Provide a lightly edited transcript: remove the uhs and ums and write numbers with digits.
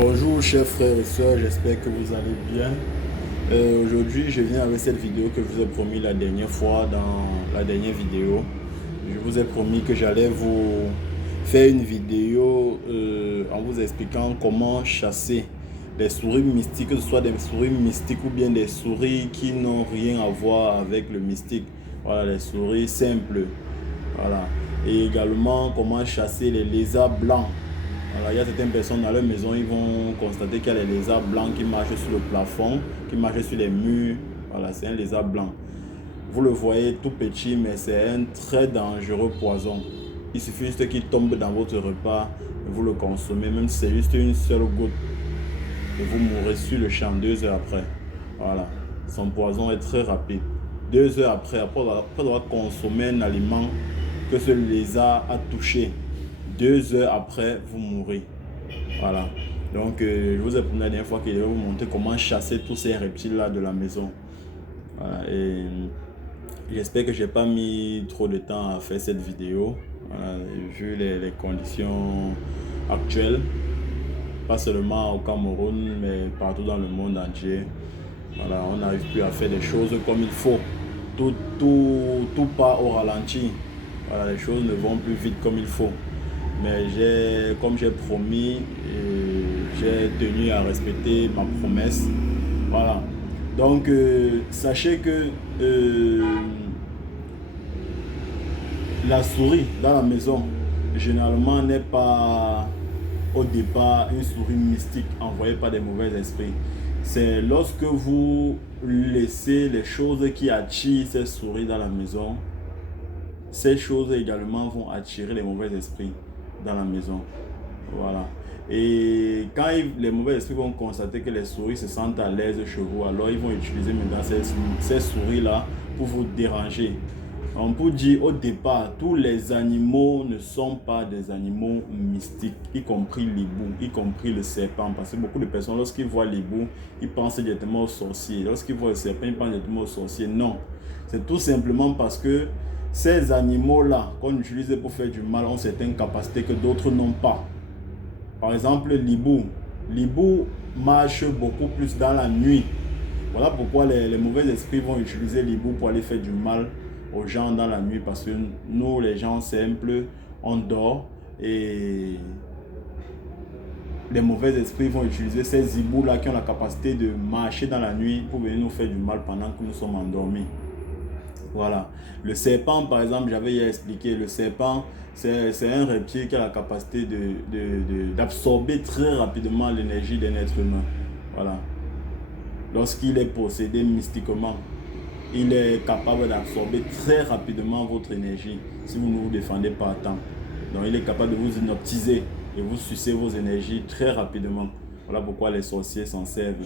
Bonjour chers frères et sœurs, j'espère que vous allez bien. Aujourd'hui, je viens avec cette vidéo que je vous ai promis la dernière fois dans la dernière vidéo. Je vous ai promis que j'allais vous faire une vidéo en vous expliquant comment chasser les souris mystiques, que ce soit des souris mystiques ou bien des souris qui n'ont rien à voir avec le mystique. Voilà, les souris simples. Voilà. Et également comment chasser les lézards blancs. Alors, il y a certaines personnes dans leur maison, ils vont constater qu'il y a les lézards blancs qui marchent sur le plafond, qui marchent sur les murs. Voilà, c'est un lézard blanc. Vous le voyez tout petit, mais c'est un très dangereux poison. Il suffit juste qu'il tombe dans votre repas, et vous le consommez, même si c'est juste une seule goutte, et vous mourrez sur le champ 2 heures après. Voilà, son poison est très rapide. 2 heures après avoir consommé un aliment que ce lézard a touché, 2 heures après, vous mourrez. Voilà. Donc, je vous ai promis la dernière fois que je vais vous montrer comment chasser tous ces reptiles-là de la maison. Voilà. Et j'espère que je n'ai pas mis trop de temps à faire cette vidéo. Voilà. Vu les conditions actuelles, pas seulement au Cameroun, mais partout dans le monde entier. Voilà, on n'arrive plus à faire des choses comme il faut. Tout part au ralenti. Voilà, les choses ne vont plus vite comme il faut. Mais comme j'ai promis, j'ai tenu à respecter ma promesse. Voilà. Donc, sachez que la souris dans la maison, généralement, n'est pas au départ une souris mystique envoyée par des mauvais esprits. C'est lorsque vous laissez les choses qui attirent ces souris dans la maison, ces choses également vont attirer les mauvais esprits dans la maison. Voilà. Et quand les mauvais esprits vont constater que les souris se sentent à l'aise chez vous, alors ils vont utiliser maintenant ces souris-là pour vous déranger. On peut dire au départ, tous les animaux ne sont pas des animaux mystiques, y compris l'hibou, y compris le serpent. Parce que beaucoup de personnes, lorsqu'ils voient l'hibou, ils pensent directement au sorcier. Lorsqu'ils voient le serpent, ils pensent directement au sorcier. Non, c'est tout simplement parce que ces animaux-là, qu'on utilise pour faire du mal, ont certaines capacités que d'autres n'ont pas. Par exemple, l'hibou. L'hibou marche beaucoup plus dans la nuit. Voilà pourquoi les mauvais esprits vont utiliser l'hibou pour aller faire du mal aux gens dans la nuit. Parce que nous, les gens simples, on dort et les mauvais esprits vont utiliser ces hiboux-là qui ont la capacité de marcher dans la nuit pour venir nous faire du mal pendant que nous sommes endormis. Voilà. Le serpent, par exemple, j'avais hier expliqué, le serpent, c'est un reptile qui a la capacité d'absorber très rapidement l'énergie d'un être humain. Voilà. Lorsqu'il est possédé mystiquement, il est capable d'absorber très rapidement votre énergie si vous ne vous défendez pas à temps. Donc, il est capable de vous hypnotiser et vous sucer vos énergies très rapidement. Voilà pourquoi les sorciers s'en servent.